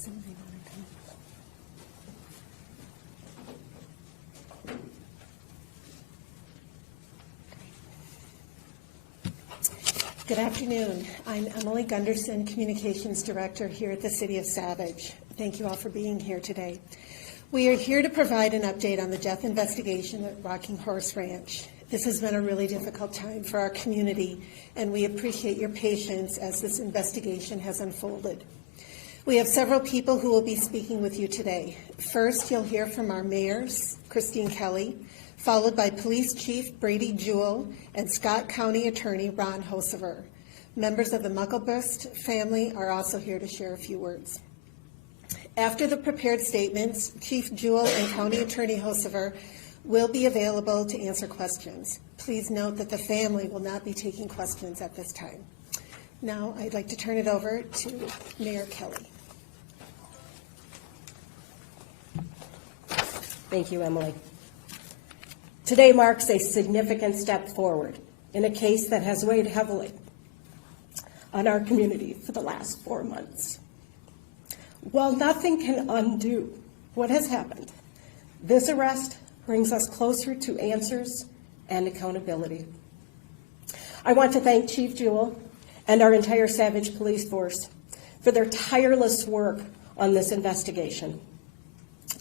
Somebody wanna come? Good afternoon. I'm Emily Gunderson, Communications Director here at the City of Savage. Thank you all for being here today. We are here to provide an update on the death investigation at Rocking Horse Ranch. This has been a really difficult time for our community, and we appreciate your patience as this investigation has unfolded. We have several people who will be speaking with you today. First, you'll hear from our mayors, Christine Kelly, followed by Police Chief Brady Juell and Scott County Attorney Ron Hocevar. Members of the Mucklebust family are also here to share a few words. After the prepared statements, Chief Juell and County Attorney Hocevar will be available to answer questions. Please note that the family will not be taking questions at this time. Now, I'd like to turn it over to Mayor Kelly. Thank you, Emily. Today marks a significant step forward in a case that has weighed heavily on our community for the last 4 months. While nothing can undo what has happened, this arrest brings us closer to answers and accountability. I want to thank Chief Juell and our entire Savage Police Force for their tireless work on this investigation.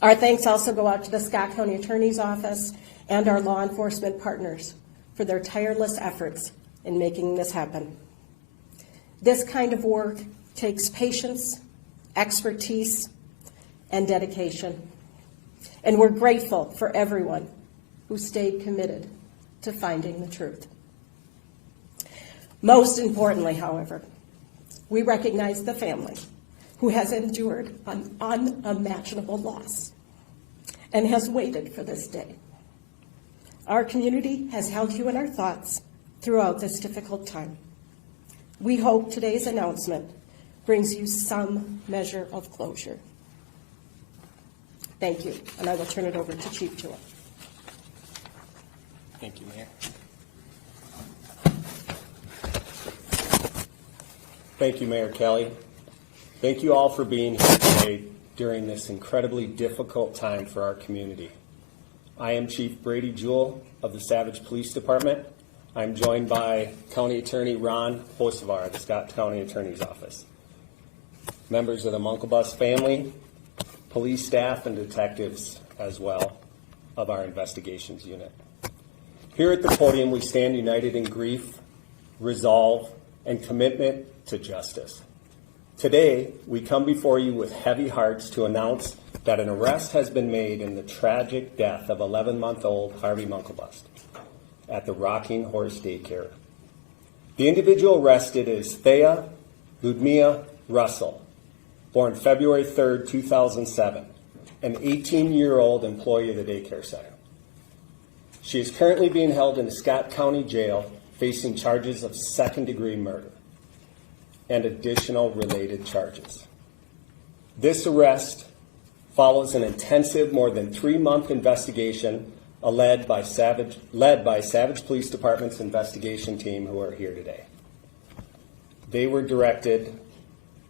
Our thanks also go out to the Scott County Attorney's Office and our law enforcement partners for their tireless efforts in making this happen. This kind of work takes patience, expertise, and dedication. And we're grateful for everyone who stayed committed to finding the truth. Most importantly, however, we recognize the family who has endured an unimaginable loss and has waited for this day. Our community has held you in our thoughts throughout this difficult time. We hope today's announcement brings you some measure of closure. Thank you, and I will turn it over to Chief Juell. Thank you, Mayor. Thank you, Mayor Kelly. Thank you all for being here today during this incredibly difficult time for our community. I am Chief Brady Juell of the Savage Police Department. I'm joined by County Attorney Ron Hocevar of the Scott County Attorney's Office. Members of the Mucklebust family, police staff, and detectives as well of our investigations unit. Here at the podium, we stand united in grief, resolve, and commitment to justice. Today, we come before you with heavy hearts to announce that an arrest has been made in the tragic death of 11-month-old Harvey Mucklebust at the Rocking Horse Daycare. The individual arrested is Thea Ludmilla Russell, born February 3rd, 2007, an 18-year-old employee of the daycare center. She is currently being held in the Scott County Jail facing charges of second-degree murder and additional related charges. This arrest follows an intensive, more than 3-month investigation led by Savage Police Department's investigation team who are here today. They were directed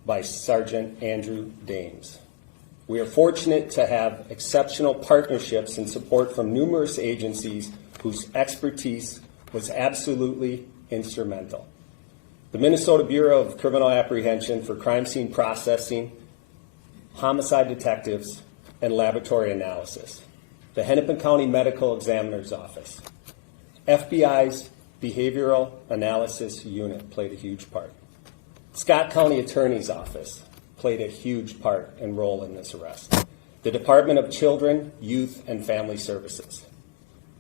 by Sergeant Andrew Dames. We are fortunate to have exceptional partnerships and support from numerous agencies whose expertise was absolutely instrumental. The Minnesota Bureau of Criminal Apprehension for crime scene processing, homicide detectives, and laboratory analysis. The Hennepin County Medical Examiner's Office. FBI's Behavioral Analysis Unit played a huge part. Scott County Attorney's Office played a huge part and role in this arrest. The Department of Children, Youth, and Family Services.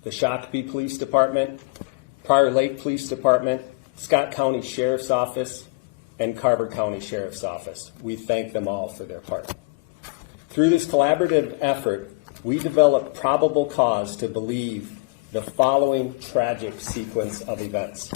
The Shakopee Police Department, Prior Lake Police Department, Scott County Sheriff's Office, and Carver County Sheriff's Office. We thank them all for their part. Through this collaborative effort, we developed probable cause to believe the following tragic sequence of events.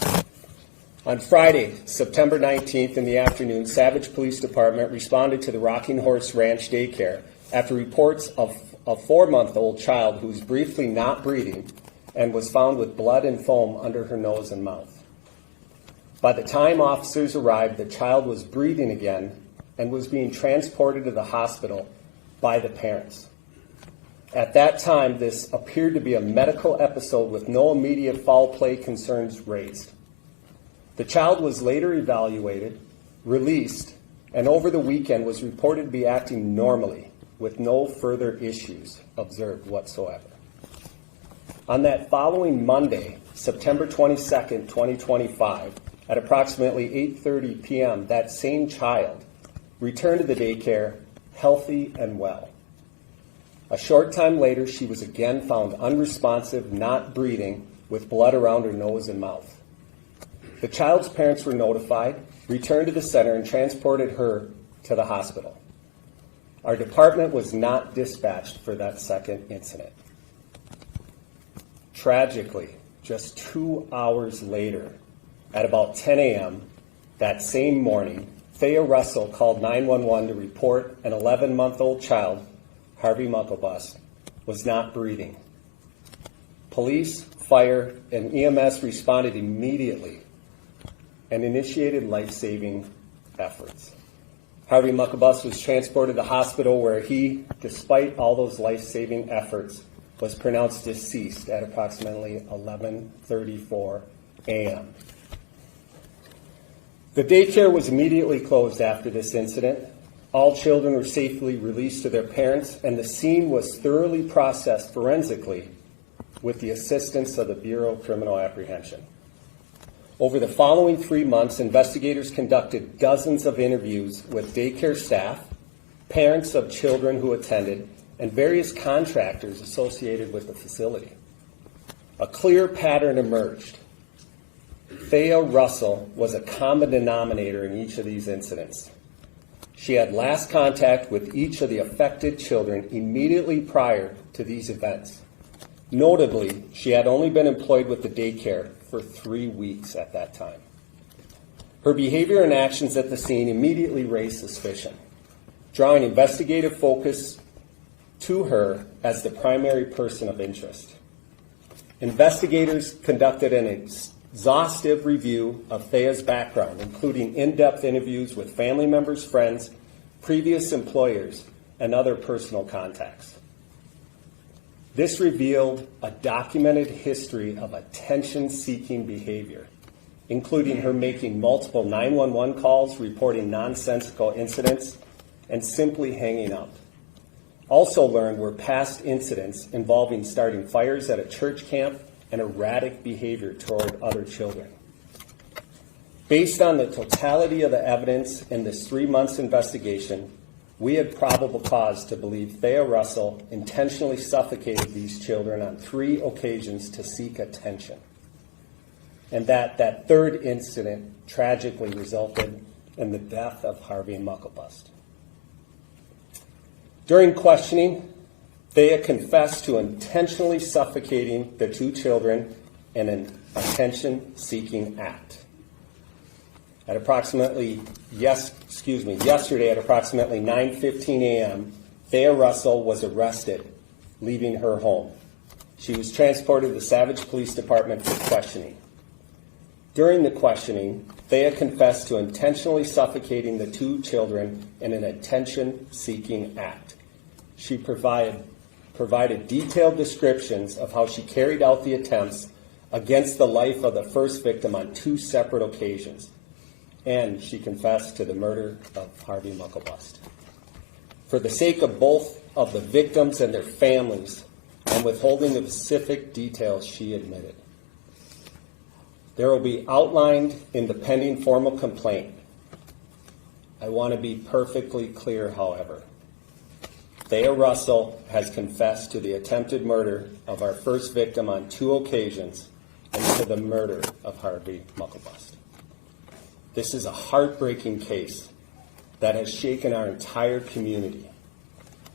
On Friday, September 19th in the afternoon, Savage Police Department responded to the Rocking Horse Ranch daycare after reports of a 4-month-old child who was briefly not breathing and was found with blood and foam under her nose and mouth. By the time officers arrived, the child was breathing again and was being transported to the hospital by the parents. At that time, this appeared to be a medical episode with no immediate foul play concerns raised. The child was later evaluated, released, and over the weekend was reported to be acting normally with no further issues observed whatsoever. On that following Monday, September 22nd, 2025, at approximately 8:30 p.m., that same child returned to the daycare healthy and well. A short time later, she was again found unresponsive, not breathing, with blood around her nose and mouth. The child's parents were notified, returned to the center, and transported her to the hospital. Our department was not dispatched for that second incident. Tragically, just 2 hours later, at about 10 a.m. that same morning, Thea Russell called 911 to report an 11-month-old child, Harvey Mucklebust, was not breathing. Police, fire, and EMS responded immediately and initiated life-saving efforts. Harvey Mucklebust was transported to the hospital where he, despite all those life-saving efforts, was pronounced deceased at approximately 11:34 a.m. The daycare was immediately closed after this incident. All children were safely released to their parents, and the scene was thoroughly processed forensically with the assistance of the Bureau of Criminal Apprehension. Over the following 3 months, investigators conducted dozens of interviews with daycare staff, parents of children who attended, and various contractors associated with the facility. A clear pattern emerged. Thea Russell was a common denominator in each of these incidents. She had last contact with each of the affected children immediately prior to these events. Notably, she had only been employed with the daycare for 3 weeks at that time. Her behavior and actions at the scene immediately raised suspicion, drawing investigative focus to her as the primary person of interest. Investigators conducted an exhaustive review of Thea's background, including in-depth interviews with family members, friends, previous employers, and other personal contacts. This revealed a documented history of attention-seeking behavior, including her making multiple 911 calls, reporting nonsensical incidents, and simply hanging up. Also learned were past incidents involving starting fires at a church camp and erratic behavior toward other children. Based on the totality of the evidence in this 3 months investigation, we had probable cause to believe Thea Russell intentionally suffocated these children on 3 occasions to seek attention, and that third incident tragically resulted in the death of Harvey Mucklebust. During questioning, Thea confessed to intentionally suffocating the 2 children in an attention-seeking act. Yesterday at approximately 9:15 a.m., Thea Russell was arrested, leaving her home. She was transported to the Savage Police Department for questioning. During the questioning, Thea confessed to intentionally suffocating the 2 children in an attention-seeking act. She provided detailed descriptions of how she carried out the attempts against the life of the first victim on 2 separate occasions, and she confessed to the murder of Harvey Mucklebust. For the sake of both of the victims and their families, and withholding the specific details she admitted. There will be outlined in the pending formal complaint. I want to be perfectly clear, however. Thea Russell has confessed to the attempted murder of our first victim on 2 occasions and to the murder of Harvey Mucklebust. This is a heartbreaking case that has shaken our entire community.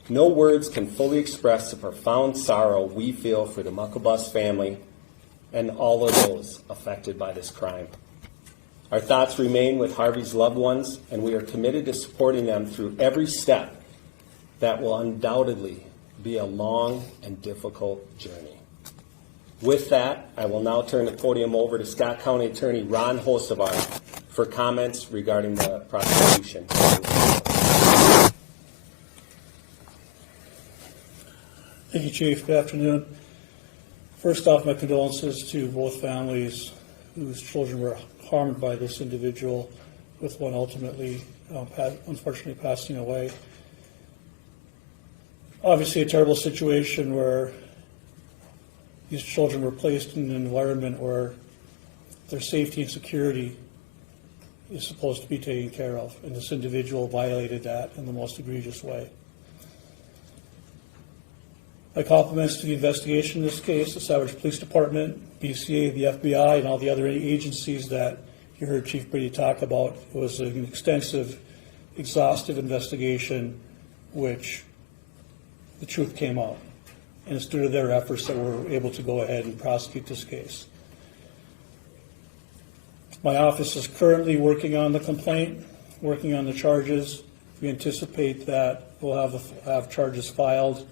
No words can fully express the profound sorrow we feel for the Mucklebust family and all of those affected by this crime. Our thoughts remain with Harvey's loved ones, and we are committed to supporting them through every step that will undoubtedly be a long and difficult journey. With that, I will now turn the podium over to Scott County Attorney Ron Hocevar for comments regarding the prosecution. Thank you, Chief. Good afternoon. First off, my condolences to both families whose children were harmed by this individual, with one ultimately, unfortunately, passing away. Obviously, a terrible situation where these children were placed in an environment where their safety and security is supposed to be taken care of, and this individual violated that in the most egregious way. My compliments to the investigation in this case, the Savage Police Department, BCA, the FBI, and all the other agencies that you heard Chief Brady talk about. It was an extensive, exhaustive investigation which the truth came out. And it's due to their efforts that we're able to go ahead and prosecute this case. My office is currently working on the complaint, working on the charges. We anticipate that we'll have charges filed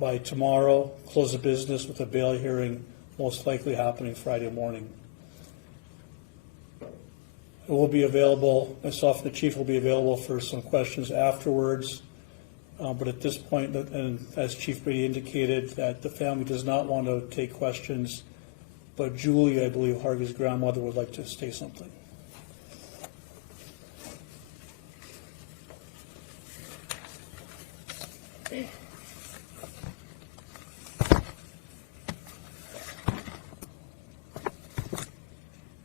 by tomorrow, close of business with a bail hearing most likely happening Friday morning. It will be available, myself and the Chief will be available for some questions afterwards. But at this point, and as Chief Brady indicated, that the family does not want to take questions, but Julie, I believe Harvey's grandmother, would like to say something.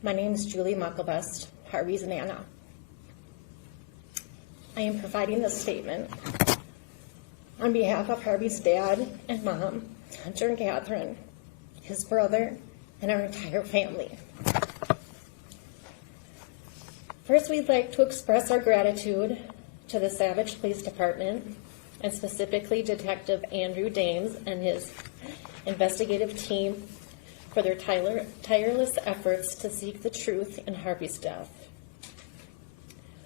My name is Julie Mucklebest, Harvey's Nana. I am providing this statement on behalf of Harvey's dad and mom, Hunter and Catherine, his brother, and our entire family. First, we'd like to express our gratitude to the Savage Police Department, and specifically Detective Andrew Dames and his investigative team for their tireless efforts to seek the truth in Harvey's death.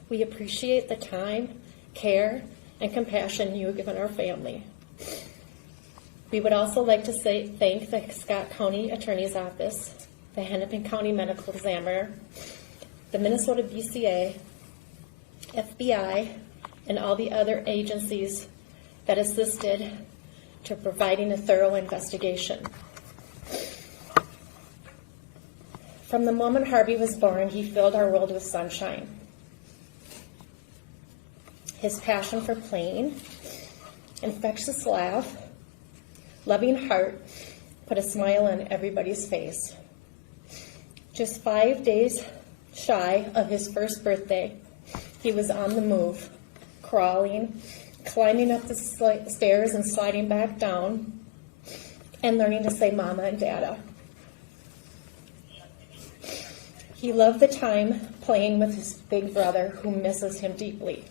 We appreciate the time, care, and compassion you have given our family. We would also like to thank the Scott County Attorney's Office, the Hennepin County Medical Examiner, the Minnesota BCA, FBI, and all the other agencies that assisted to providing a thorough investigation. From the moment Harvey was born, he filled our world with sunshine. His passion for playing, infectious laugh, loving heart put a smile on everybody's face. Just 5 days shy of his first birthday, he was on the move, crawling, climbing up the stairs and sliding back down, and learning to say mama and dada. He loved the time playing with his big brother, who misses him deeply.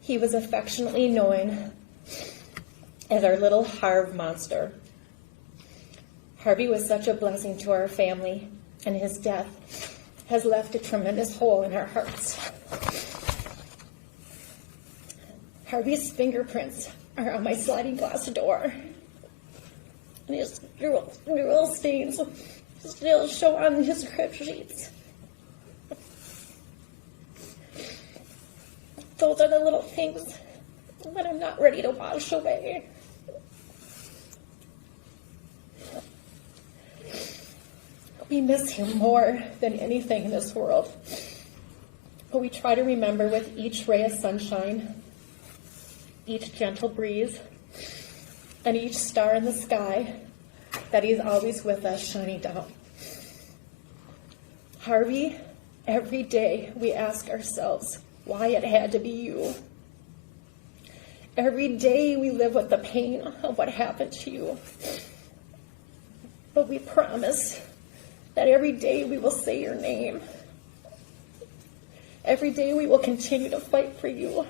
He was affectionately known as our little Harv monster. Harvey was such a blessing to our family, and his death has left a tremendous hole in our hearts. Harvey's fingerprints are on my sliding glass door, and his drool stains still show on his crib sheets. Those are the little things that I'm not ready to wash away. We miss him more than anything in this world, but we try to remember with each ray of sunshine, each gentle breeze, and each star in the sky that he's always with us, shining down. Harvey, every day we ask ourselves why it had to be you. Every day we live with the pain of what happened to you. But we promise that every day we will say your name. Every day we will continue to fight for you.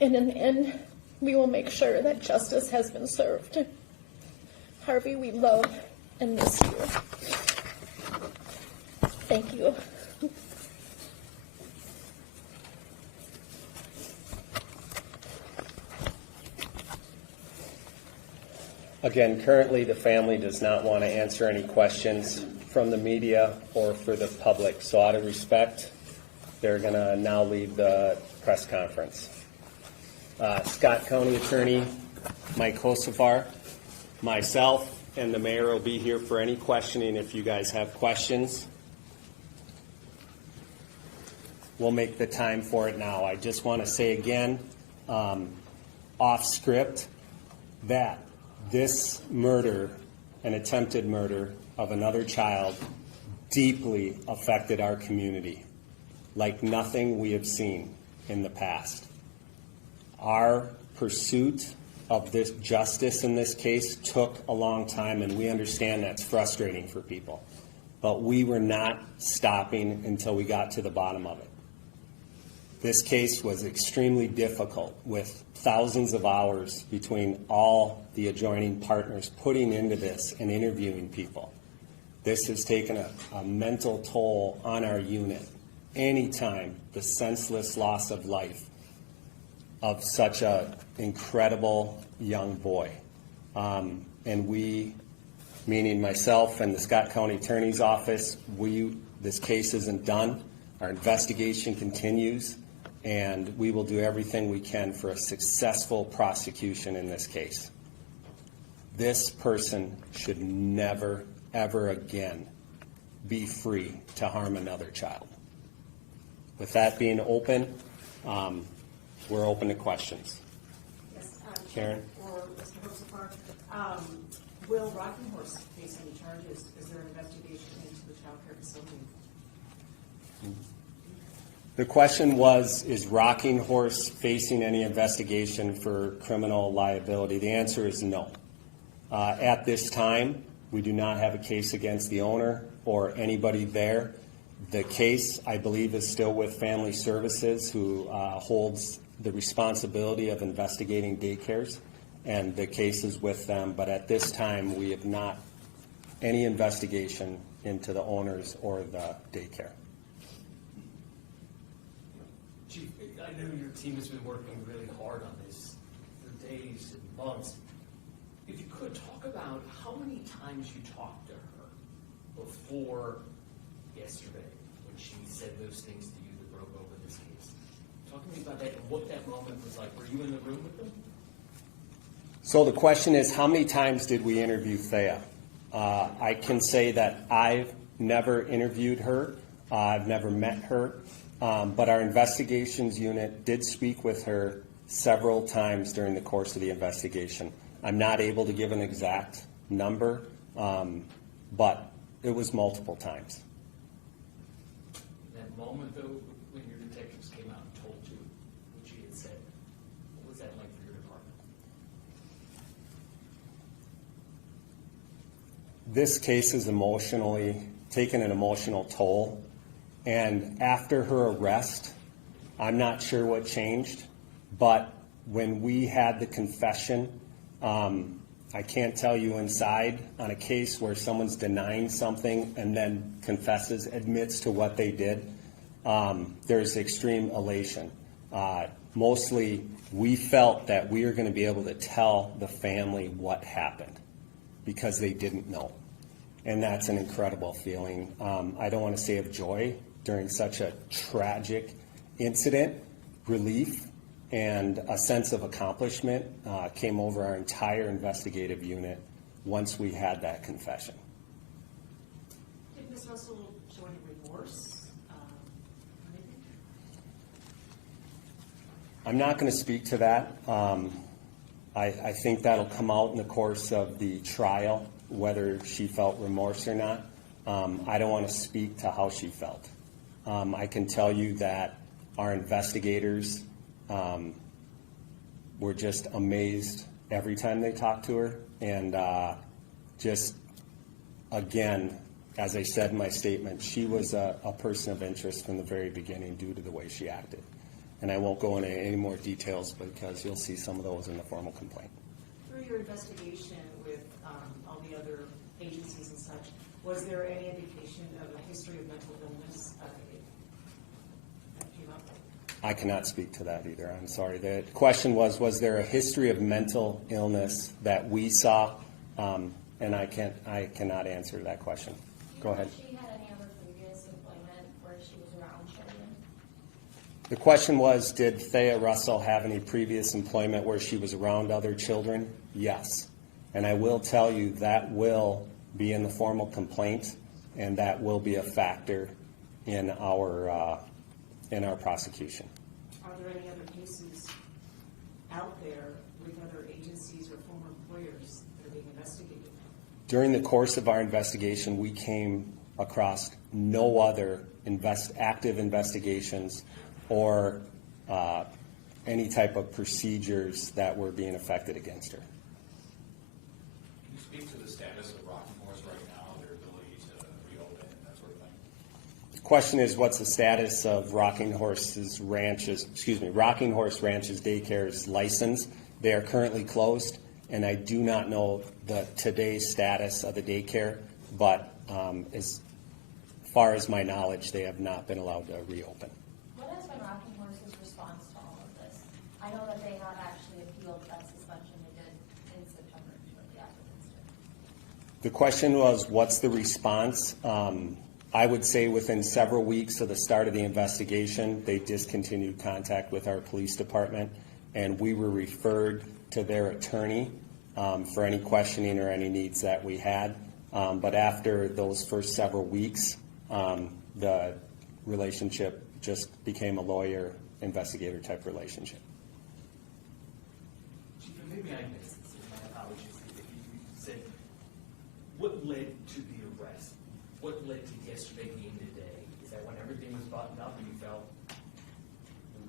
And in the end, we will make sure that justice has been served. Harvey, we love and miss you. Thank you. Again, currently the family does not want to answer any questions from the media or for the public. So out of respect, they're going to now leave the press conference. Scott County Attorney Mike Hocevar, myself, and the mayor will be here for any questioning if you guys have questions. We'll make the time for it now. I just want to say again, off script, that this murder, an attempted murder of another child, deeply affected our community like nothing we have seen in the past. Our pursuit of this justice in this case took a long time, and we understand that's frustrating for people. But we were not stopping until we got to the bottom of it. This case was extremely difficult, with thousands of hours between all the adjoining partners putting into this and interviewing people. This has taken a mental toll on our unit. Anytime the senseless loss of life of such an incredible young boy. And we, meaning myself and the Scott County Attorney's Office, this case isn't done. Our investigation continues, and we will do everything we can for a successful prosecution in this case. This person should never, ever again be free to harm another child. With that being open, we're open to questions. Yes, Karen? Or Mr. Hocevar, will Rocking Horse face any charges? Is there an investigation into the child care facility? The question was, is Rocking Horse facing any investigation for criminal liability? The answer is no. At this time, we do not have a case against the owner or anybody there. The case, I believe, is still with Family Services, who holds the responsibility of investigating daycares, and the case is with them. But at this time, we have not any investigation into the owners or the daycare. Chief, I know your team has been working really hard on this for days and months. If you could talk about how many times you talked to her before yesterday when she said those things to you that broke over this case. Talk to me about that and what that moment was like. Were you in the room with them? So the question is, how many times did we interview Thea? I can say that I've never interviewed her. I've never met her. But our investigations unit did speak with her several times during the course of the investigation. I'm not able to give an exact number, but it was multiple times. That moment, though, when your detectives came out and told you what she had said, what was that like for your department? This case is taken an emotional toll. And after her arrest, I'm not sure what changed, but when we had the confession, I can't tell you inside on a case where someone's denying something and then confesses, admits to what they did, there's extreme elation. Mostly, we felt that we were going to be able to tell the family what happened because they didn't know. And that's an incredible feeling. I don't want to say of joy during such a tragic incident. Relief and a sense of accomplishment came over our entire investigative unit once we had that confession. Did Ms. Russell show any remorse? I'm not going to speak to that. I think that'll come out in the course of the trial, whether she felt remorse or not. I don't want to speak to how she felt. I can tell you that our investigators were just amazed every time they talked to her. And just, again, as I said in my statement, she was a person of interest from the very beginning due to the way she acted. And I won't go into any more details because you'll see some of those in the formal complaint. Through your investigation with all the other agencies and such, was there any indication of a history of mental illness that came up? I cannot speak to that either. I'm sorry. The question was there a history of mental illness that we saw? And I cannot answer that question. Go ahead. If she had any other previous employment where she was around children? The question was, did Thea Russell have any previous employment where she was around other children? Yes. And I will tell you that will be in the formal complaint, and that will be a factor in our prosecution. Are there any other cases out there with other agencies or former employers that are being investigated? During the course of our investigation, we came across no other active investigations or any type of procedures that were being affected against her. Can you speak to the status of Rocking Horse right now, their ability to reopen and that sort of thing? The question is, what's the status of Rocking Horse Ranch's daycare's license? They are currently closed, and I do not know today's status of the daycare, but as far as my knowledge, they have not been allowed to reopen. What has been Rocking Horse's response to all of this? I know that they have actually appealed that suspension they did in September shortly after the incident. The question was, what's the response? I would say within several weeks of the start of the investigation, they discontinued contact with our police department, and we were referred to their attorney for any questioning or any needs that we had. But after those first several weeks, the relationship just became a lawyer-investigator type relationship. Chief, maybe I missed this, and my apologies if you said, what led to the arrest? What led to yesterday being today? Is that when everything was buttoned up and you felt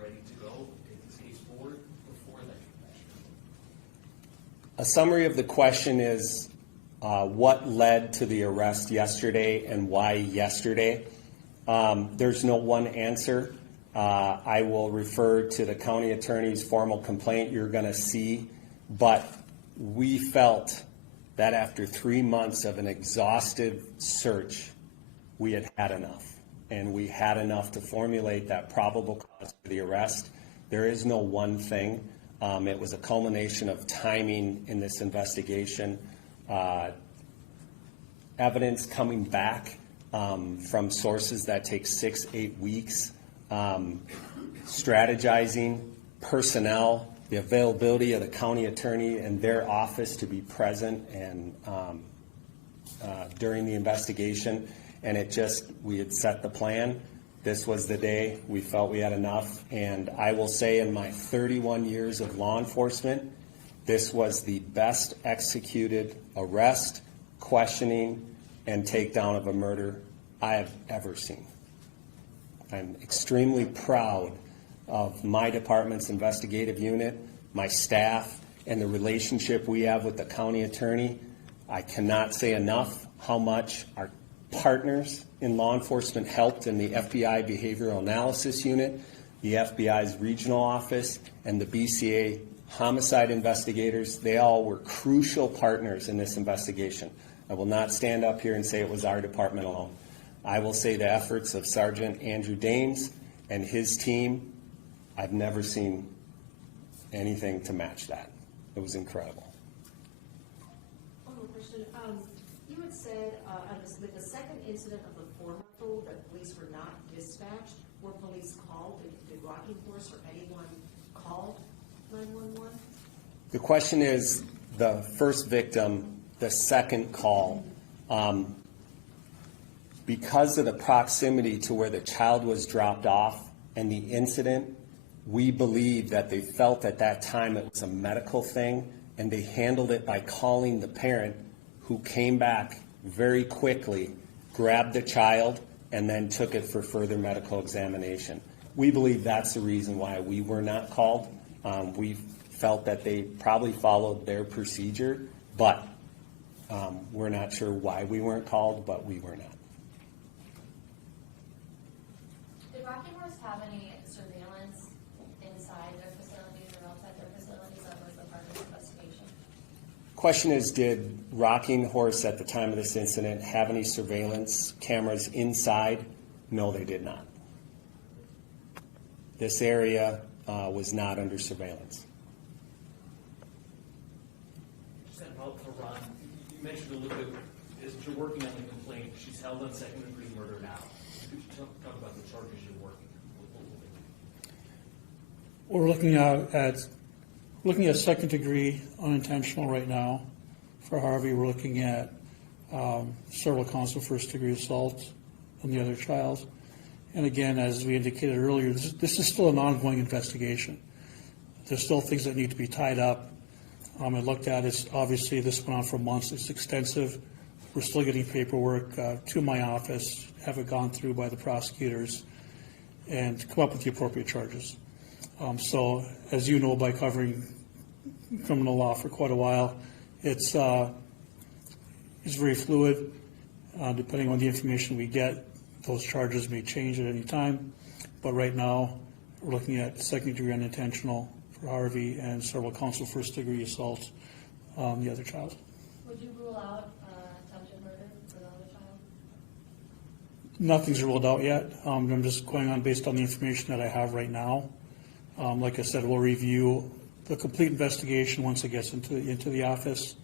ready to go, take this case forward before that confession? A summary of the question is, what led to the arrest yesterday and why yesterday? There's no one answer. I will refer to the county attorney's formal complaint you're going to see, but we felt that after 3 months of an exhaustive search, we had had enough, and we had enough to formulate that probable cause for the arrest. There is no one thing. It was a culmination of timing in this investigation, evidence coming back from sources that take 6-8 weeks, strategizing, personnel, the availability of the county attorney and their office to be present and during the investigation. And we had set the plan. This was the day we felt we had enough. And I will say, in my 31 years of law enforcement, this was the best executed arrest, questioning, and takedown of a murder I have ever seen. I'm extremely proud of my department's investigative unit, my staff, and the relationship we have with the county attorney. I cannot say enough how much our partners in law enforcement helped in the FBI Behavioral Analysis Unit, the FBI's regional office, and the BCA homicide investigators. They all were crucial partners in this investigation. I will not stand up here and say it was our department alone. I will say the efforts of Sergeant Andrew Dames and his team, I've never seen anything to match that. It was incredible. One more question. You had said with the second incident of the 4-month-old that police were not dispatched. Were police called? Did Rocking Horse or anyone call 911? The question is, the first victim, the second call, because of the proximity to where the child was dropped off and the incident, we believe that they felt at that time it was a medical thing, and they handled it by calling the parent, who came back very quickly, grabbed the child, and then took it for further medical examination. We believe that's the reason why we were not called. We felt that they probably followed their procedure, but we're not sure why we weren't called, but we were not. Did Rocking Horse have any surveillance inside their facilities or outside their facilities that was a part of the investigation? Question is, did Rocking Horse at the time of this incident have any surveillance cameras inside? No, they did not. This area was not under surveillance. Just that about for Ron, you mentioned a little bit, as you're working on the complaint, she's held on second-degree murder now. Could you talk about the charges you're working on? We're looking at second degree unintentional right now. For Harvey, we're looking at several counts of first degree assault on the other child. And again, as we indicated earlier, this is still an ongoing investigation. There's still things that need to be tied up. I looked at it, obviously this went on for months, it's extensive. We're still getting paperwork to my office, have it gone through by the prosecutors, and come up with the appropriate charges. So, as you know, by covering criminal law for quite a while, it's very fluid. Depending on the information we get, those charges may change at any time. But right now, we're looking at second degree unintentional for Harvey and several counts of first degree assault on the other child. Would you rule out attempted murder for the other child? Nothing's ruled out yet. I'm just going on based on the information that I have right now. Like I said, we'll review the complete investigation once it gets into the office.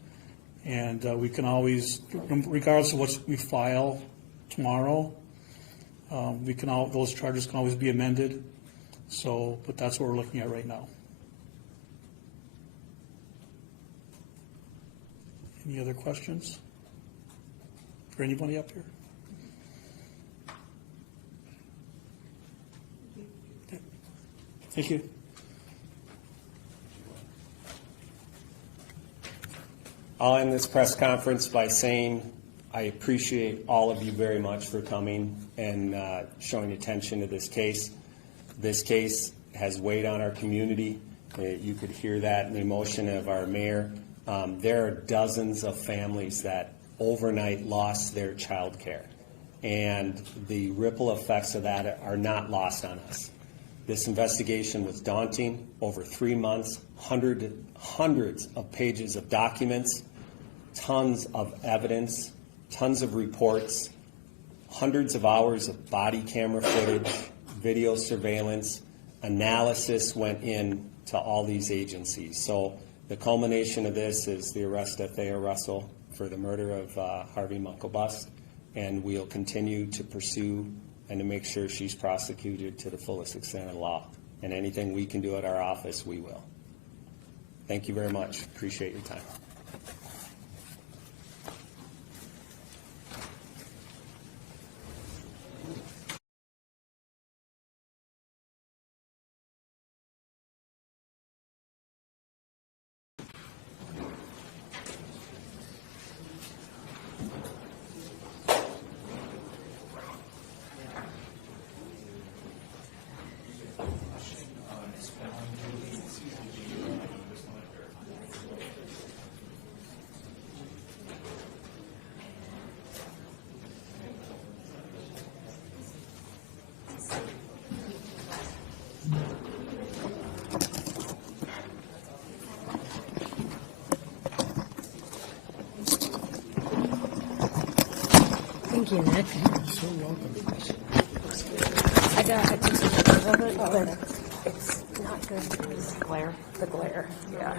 And we can always, regardless of what we file tomorrow, those charges can always be amended. So, but that's what we're looking at right now. Any other questions for anybody up here? Okay. Thank you. I'll end this press conference by saying I appreciate all of you very much for coming and showing attention to this case. This case has weighed on our community. You could hear that in the emotion of our mayor. There are dozens of families that overnight lost their child care, and the ripple effects of that are not lost on us. This investigation was daunting, over 3 months, hundreds of pages of documents, tons of evidence, tons of reports, hundreds of hours of body camera footage, video surveillance, analysis went in to all these agencies. So the culmination of this is the arrest of Thea Russell for the murder of Harvey Munckelbust, and we'll continue to pursue and to make sure she's prosecuted to the fullest extent of the law. And anything we can do at our office, we will. Thank you very much. Appreciate your time. Thank you, Nick. You're so welcome. I took some pictures of it, but it's not good because glare. The glare, yeah.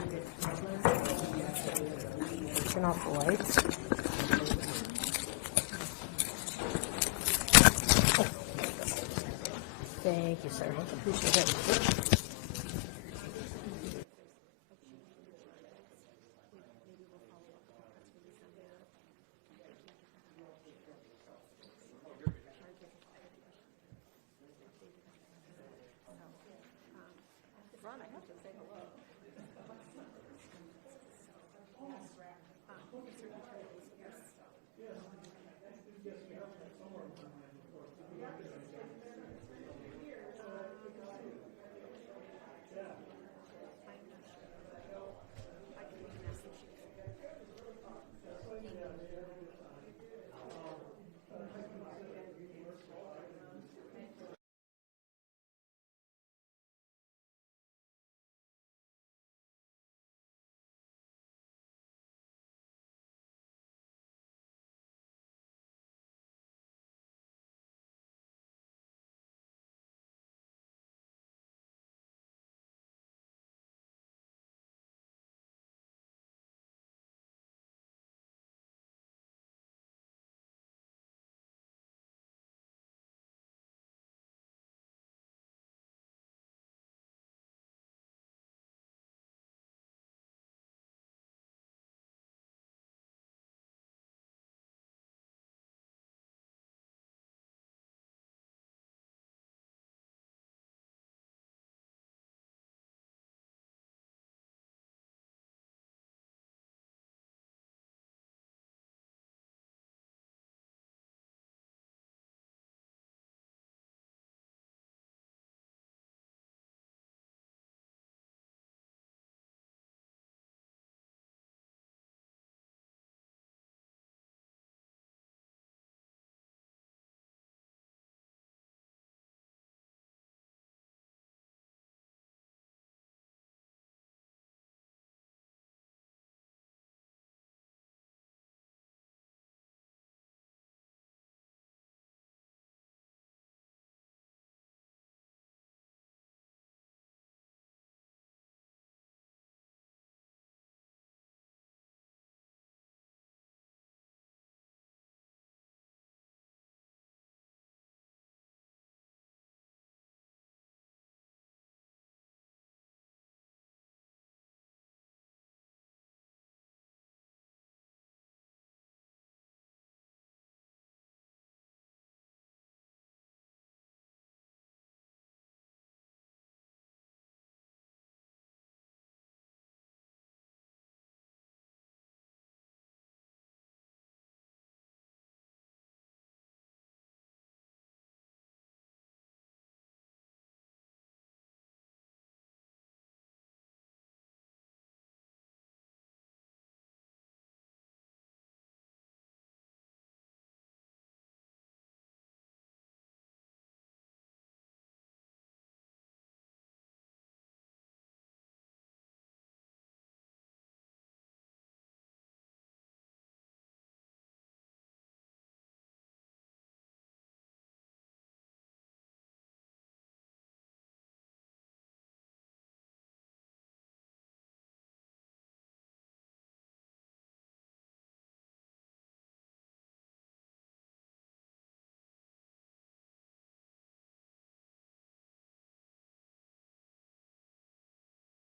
Turn off the lights. Oh. Thank you, sir. Appreciate it. I have to say hello.